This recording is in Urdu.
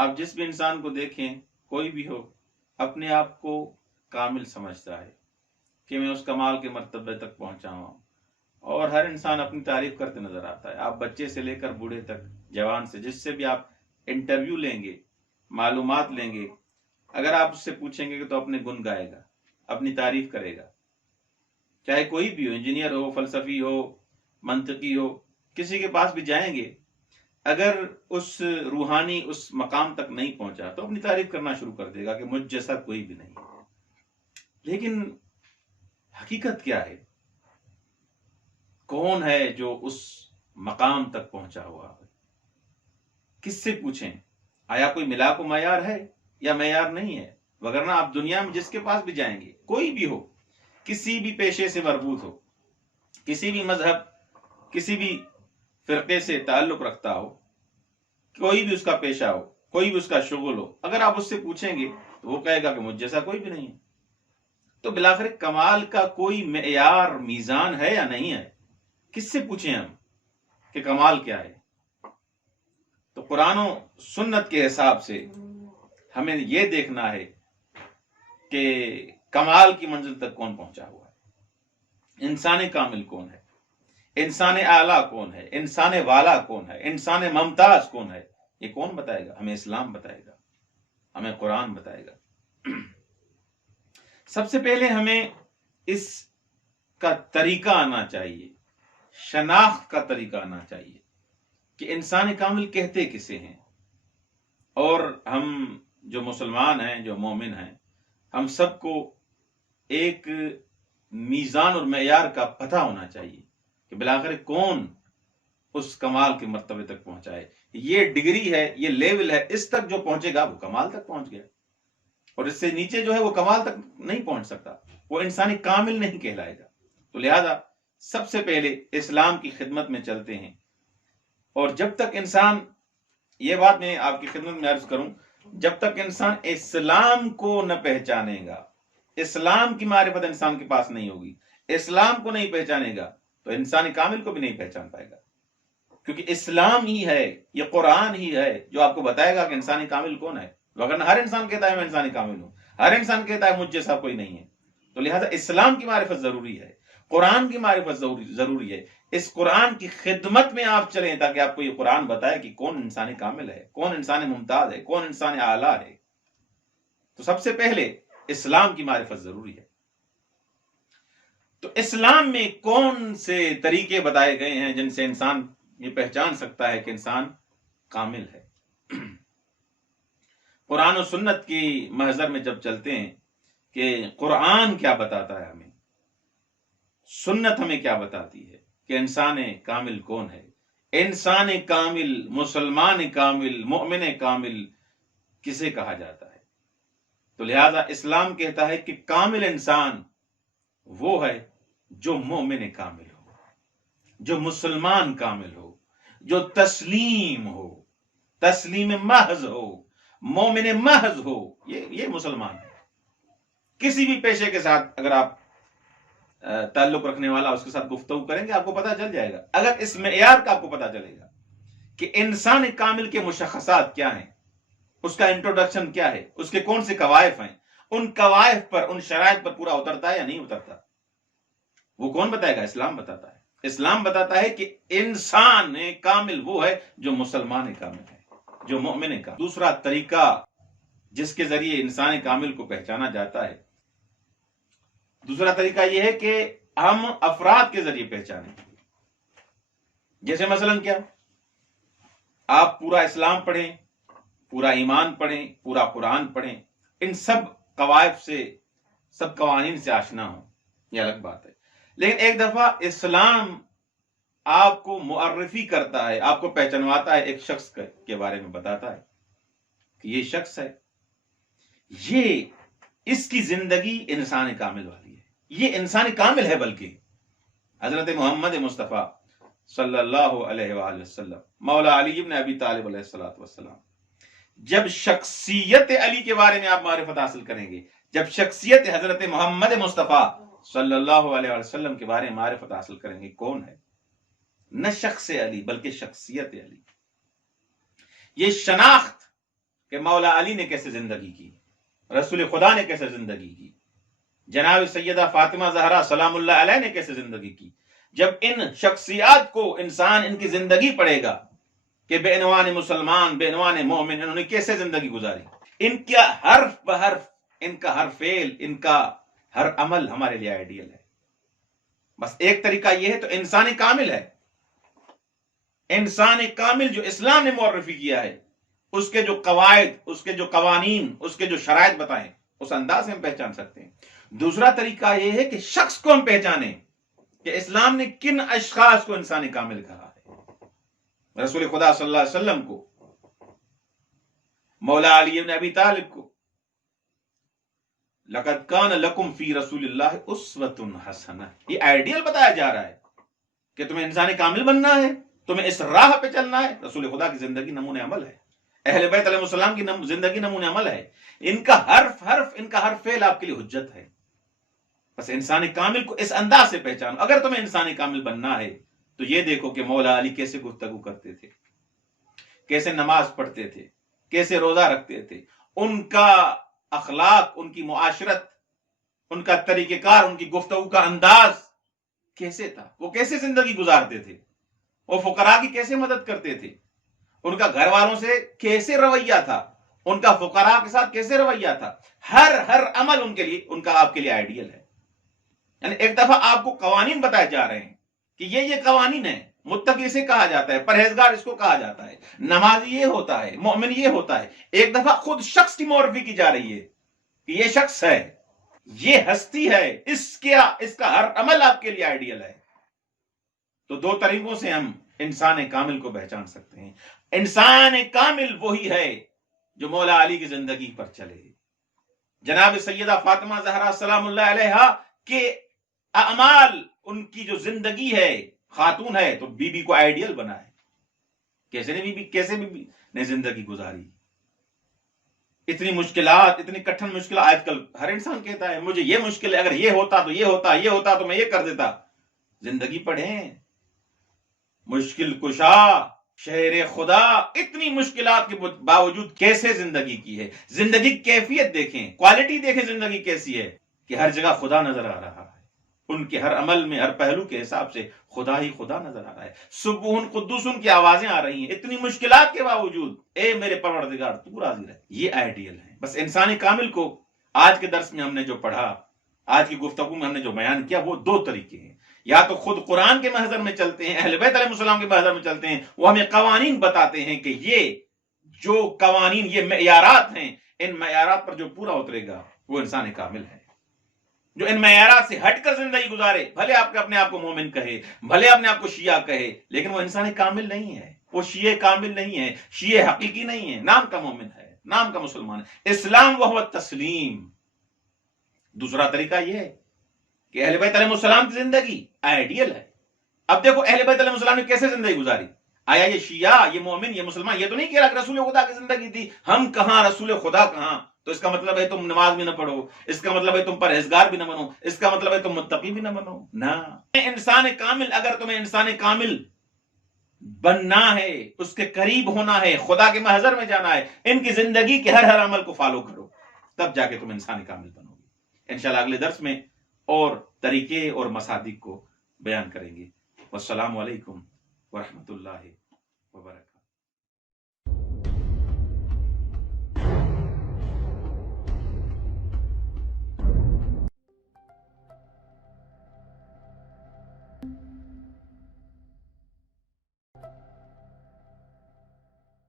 آپ جس بھی انسان کو دیکھیں، کوئی بھی ہو، اپنے آپ کو کامل سمجھتا ہے کہ میں اس کمال کے مرتبے تک پہنچا ہوں، اور ہر انسان اپنی تعریف کرتے نظر آتا ہے۔ آپ بچے سے لے کر بوڑھے تک، جوان سے، جس سے بھی آپ انٹرویو لیں گے، معلومات لیں گے، اگر آپ اس سے پوچھیں گے تو اپنے گن گائے گا، اپنی تعریف کرے گا، چاہے کوئی بھی ہو، انجینئر ہو، فلسفی ہو، منطقی ہو، کسی کے پاس بھی جائیں گے، اگر اس روحانی اس مقام تک نہیں پہنچا تو اپنی تعریف کرنا شروع کر دے گا کہ مجھ جیسا کوئی بھی نہیں۔ لیکن حقیقت کیا ہے؟ کون ہے جو اس مقام تک پہنچا ہوا ہے؟ کس سے پوچھیں؟ آیا کوئی ملاک و معیار ہے یا معیار نہیں ہے؟ وگرنہ آپ دنیا میں جس کے پاس بھی جائیں گے، کوئی بھی ہو، کسی بھی پیشے سے مربوط ہو، کسی بھی مذہب، کسی بھی فرقے سے تعلق رکھتا ہو، کوئی بھی اس کا پیشہ ہو، کوئی بھی اس کا شغل ہو، اگر آپ اس سے پوچھیں گے تو وہ کہے گا کہ مجھ جیسا کوئی بھی نہیں ہے۔ تو بالآخر کمال کا کوئی معیار، میزان ہے یا نہیں ہے؟ کس سے پوچھیں ہم کہ کمال کیا ہے؟ تو قرآن و سنت کے حساب سے ہمیں یہ دیکھنا ہے کہ کمال کی منزل تک کون پہنچا ہوا ہے، انسان کامل کون ہے، انسان اعلیٰ کون ہے، انسان والا کون ہے، انسان ممتاز کون ہے؟ یہ کون بتائے گا؟ ہمیں اسلام بتائے گا، ہمیں قرآن بتائے گا۔ سب سے پہلے ہمیں اس کا طریقہ آنا چاہیے، شناخت کا طریقہ آنا چاہیے کہ انسان کامل کہتے کسے ہیں۔ اور ہم جو مسلمان ہیں، جو مومن ہیں، ہم سب کو ایک میزان اور معیار کا پتہ ہونا چاہیے کہ بالآخر کون اس کمال کے مرتبے تک پہنچائے۔ یہ ڈگری ہے، یہ لیول ہے، اس تک جو پہنچے گا وہ کمال تک پہنچ گیا، اور اس سے نیچے جو ہے وہ کمال تک نہیں پہنچ سکتا، وہ انسانی کامل نہیں کہلائے گا۔ تو لہذا سب سے پہلے اسلام کی خدمت میں چلتے ہیں، اور جب تک انسان، یہ بات میں آپ کی خدمت میں عرض کروں، جب تک انسان اسلام کو نہ پہچانے گا، اسلام کی معرفت انسان کے پاس نہیں ہوگی، اسلام کو نہیں پہچانے گا تو انسانی کامل کو بھی نہیں پہچان پائے گا، کیونکہ اسلام ہی ہے، یہ قرآن ہی ہے جو آپ کو بتائے گا کہ انسانی کامل کون ہے۔ وگرنہ ہر انسان کہتا ہے میں انسانی کامل ہوں، ہر انسان کہتا ہے مجھ جیسا کوئی نہیں ہے۔ تو لہذا اسلام کی معرفت ضروری ہے، قرآن کی معرفت ضروری ہے۔ اس قرآن کی خدمت میں آپ چلیں تاکہ آپ کو یہ قرآن بتائے کہ کون انسانی کامل ہے، کون انسانی ممتاز ہے، کون انسانی اعلیٰ ہے۔ تو سب سے پہلے اسلام کی معرفت ضروری ہے۔ تو اسلام میں کون سے طریقے بتائے گئے ہیں جن سے انسان یہ پہچان سکتا ہے کہ انسان کامل ہے؟ قرآن و سنت کی محضر میں جب چلتے ہیں کہ قرآن کیا بتاتا ہے ہمیں، سنت ہمیں کیا بتاتی ہے کہ انسان کامل کون ہے، انسان کامل، مسلمان کامل، مومن کامل کسے کہا جاتا ہے؟ تو لہذا اسلام کہتا ہے کہ کامل انسان وہ ہے جو مومن کامل ہو، جو مسلمان کامل ہو، جو تسلیم ہو، تسلیم محض ہو، مومن محض ہو، یہ مسلمان ہے۔ کسی بھی پیشے کے ساتھ اگر آپ تعلق رکھنے والا اس کے ساتھ گفتگو کریں گے، آپ کو پتہ چل جائے گا، اگر اس معیار کا آپ کو پتہ چلے گا کہ انسان کامل کے مشخصات کیا ہیں، اس کا انٹروڈکشن کیا ہے، اس کے کون سے قوائف ہیں، ان قوائف پر، ان شرائط پر پورا اترتا ہے یا نہیں اترتا، وہ کون بتائے گا؟ اسلام بتاتا ہے۔ اسلام بتاتا ہے کہ انسان کامل وہ ہے جو مسلمان کامل ہے، جو مومن کامل۔ دوسرا طریقہ جس کے ذریعے انسان کامل کو پہچانا جاتا ہے، دوسرا طریقہ یہ ہے کہ ہم افراد کے ذریعے پہچانیں۔ جیسے مثلا کیا؟ آپ پورا اسلام پڑھیں، پورا ایمان پڑھیں، پورا قرآن پڑھیں، ان سب قوائف سے، سب قوانین سے آشنا ہوں، یہ الگ بات ہے۔ لیکن ایک دفعہ اسلام آپ کو معرفی کرتا ہے، آپ کو پہچانواتا ہے، ایک شخص کے بارے میں بتاتا ہے کہ یہ شخص ہے، یہ اس کی زندگی انسان کامل والی ہے، یہ انسان کامل ہے۔ بلکہ حضرت محمد مصطفیٰ صلی اللہ علیہ وآلہ وسلم، مولا علی بن ابی طالب علیہ السلام، جب شخصیت علی کے بارے میں آپ معرفت حاصل کریں گے، جب شخصیت حضرت محمد مصطفیٰ صلی اللہ علیہ وسلم کے بارے میں معرفت حاصل کریں گے، کون ہے؟ نہ شخص علی بلکہ شخصیت علی۔ یہ شناخت کہ مولا علی نے کیسے زندگی کی، رسول خدا نے کیسے زندگی کی، جناب سیدہ فاطمہ زہرا سلام اللہ علیہ نے کیسے زندگی کی. جب ان شخصیات کو انسان ان کی زندگی پڑھے گا کہ بے عنوان مسلمان، بے عنوان مومن، انہوں نے کیسے زندگی گزاری، ان کا حرف بحرف، ان کا ہر فعل، ان کا ہر عمل ہمارے لیے آئیڈیل ہے. بس ایک طریقہ یہ ہے تو انسان کامل ہے. انسان کامل جو اسلام نے معرفی کیا ہے، اس کے جو قواعد، اس کے جو قوانین، اس کے جو شرائط بتائیں، اس انداز سے ہم پہچان سکتے ہیں. دوسرا طریقہ یہ ہے کہ شخص کو ہم پہچانیں کہ اسلام نے کن اشخاص کو انسان کامل کہا ہے. رسول خدا صلی اللہ علیہ وسلم کو، مولا علی بن ابی طالب کو، لقد کان لکم فی رسول اللہ اسوۃ حسنہ، یہ آئیڈیل بتایا جا رہا ہے کہ تمہیں انسان کامل بننا ہے، تمہیں اس راہ پہ چلنا ہے. رسول خدا کی زندگی نمونہ عمل ہے، اہل بیت علیہ السلام کی زندگی نمونہ عمل ہے. ان کا حرف، ان کا ہر فعل آپ کے لیے حجت ہے. بس انسان کامل کو اس انداز سے پہچانو. اگر تمہیں انسان کامل بننا ہے تو یہ دیکھو کہ مولا علی کیسے گفتگو کرتے تھے، کیسے نماز پڑھتے تھے، کیسے روزہ رکھتے تھے، ان کا اخلاق، ان کی معاشرت، ان کا طریقہ کار، ان کی گفتگو کا انداز کیسے تھا، وہ کیسے زندگی گزارتے تھے، وہ فقراء کی کیسے مدد کرتے تھے، ان کا گھر والوں سے کیسے رویہ تھا، ان کا فقراء کے ساتھ کیسے رویہ تھا. ہر عمل ان کے لیے، ان کا آپ کے لیے آئیڈیل ہے. یعنی ایک دفعہ آپ کو قوانین بتائے جا رہے ہیں کہ یہ قوانین ہیں، متقی اسے کہا جاتا ہے، پرہیزگار اس کو کہا جاتا ہے، نمازی یہ ہوتا ہے، مومن یہ ہوتا ہے. ایک دفعہ خود شخص کی معرفی کی جا رہی ہے کہ یہ شخص ہے، یہ ہستی ہے، اس کا ہر عمل آپ کے لیے آئیڈیل ہے. تو دو طریقوں سے ہم انسان کامل کو پہچان سکتے ہیں. انسان کامل وہی ہے جو مولا علی کی زندگی پر چلے. جناب سیدہ فاطمہ زہرا سلام اللہ علیہا کے اعمال، ان کی جو زندگی ہے، خاتون ہے تو بی بی کو آئیڈیل بنا ہے. کیسے بی بی نے زندگی گزاری. اتنی مشکلات، اتنی کٹھن مشکلات. آج کل ہر انسان کہتا ہے مجھے یہ مشکل ہے، اگر یہ ہوتا تو یہ ہوتا، یہ ہوتا تو میں یہ کر دیتا. زندگی پڑھیں، مشکل کشا، شہر خدا، اتنی مشکلات کے باوجود کیسے زندگی کی ہے. زندگی کیفیت دیکھیں، کوالٹی دیکھیں زندگی کیسی ہے کہ ہر جگہ خدا نظر آ رہا ہے. ان کے ہر عمل میں، ہر پہلو کے حساب سے خدا ہی خدا نظر آ رہا ہے. سبحان قدوس ان کی آوازیں آ رہی ہیں اتنی مشکلات کے باوجود. اے میرے پروردگار تو راضی رہے. یہ آئیڈیل ہے. بس انسانی کامل کو آج کے درس میں ہم نے جو پڑھا، آج کی گفتگو میں ہم نے جو بیان کیا، وہ دو طریقے ہیں. یا تو خود قرآن کے محضر میں چلتے ہیں، اہل بیت علیہ السلام کے محضر میں چلتے ہیں، وہ ہمیں قوانین بتاتے ہیں کہ یہ جو قوانین، یہ معیارات ہیں، ان معیارات پر جو پورا اترے گا وہ انسان کامل ہے. جو ان معیارات سے ہٹ کر زندگی گزارے، بھلے آپ اپنے آپ کو مومن کہے، بھلے اپنے آپ کو شیعہ کہے، لیکن وہ انسان کامل نہیں ہے. وہ شیعہ کامل نہیں ہے، شیعہ حقیقی نہیں ہے. نام کا مومن ہے، نام کا مسلمان ہے. اسلام وہ تسلیم. دوسرا طریقہ یہ ہے کہ اہل بیت علیہ السلام کی زندگی آئیڈیل ہے. اب دیکھو اہل بیت علیہ السلام نے کیسے زندگی گزاری. آیا یہ شیعہ، یہ مومن، یہ مسلمان یہ تو نہیں کہہ رہا کہ رسول خدا کی زندگی تھی. ہم کہاں، رسول خدا کہاں. تو اس کا مطلب ہے تم نماز بھی نہ پڑھو، اس کا مطلب ہے تم پرہیزگار بھی نہ بنو، اس کا مطلب ہے تم متقی بھی نہ بنو. نہ، انسان کامل، اگر تمہیں انسان کامل بننا ہے، اس کے قریب ہونا ہے، خدا کے محضر میں جانا ہے، ان کی زندگی کے ہر عمل کو فالو کرو، تب جا کے تم انسان کامل بنو گے. انشاءاللہ اگلے درس میں اور طریقے اور مصادیق کو بیان کریں گے. والسلام علیکم ورحمۃ اللہ وبرکاتہ.